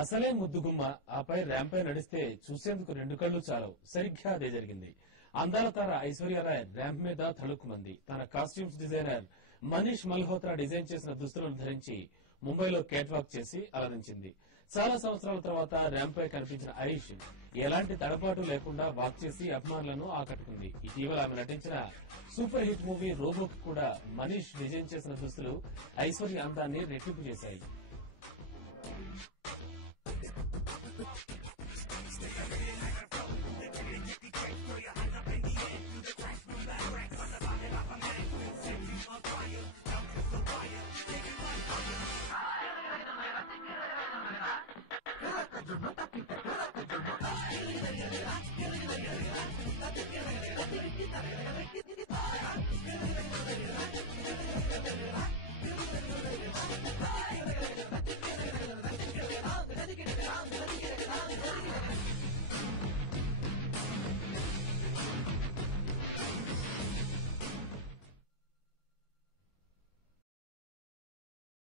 అసలే ముద్దుగుమ్మ ఆపై ర్యాంపై నడిస్తే చూసేందుకు రెండు కళ్లు చాలవు. సరిగ్గా అదే జరిగింది. అందాల తార ఐశ్వర్యరాయ్ ర్యాంప్ మీద తళుక్కుమంది. తన costumes designer Manish Malhotra design చేసిన దుస్తులను ధరించి ముంబైలో కేట్ వాక్ చేసి అలరించింది. చాలా సంవత్సరాల తర్వాత ర్యాంప్ పై కనిపించిన ఐష్ ఎలాంటి తడపాటు లేకుండా వాక్ చేసి అభిమానులను ఆకట్టుకుంది. ఇటీవల ఆమె నటించిన సూపర్ హిట్ మూవీ రోబోకి కూడా మనీష్ డిజైన్ చేసిన దుస్తులు ఐశ్వర్య అందాన్ని రెట్టింపు చేశాయి.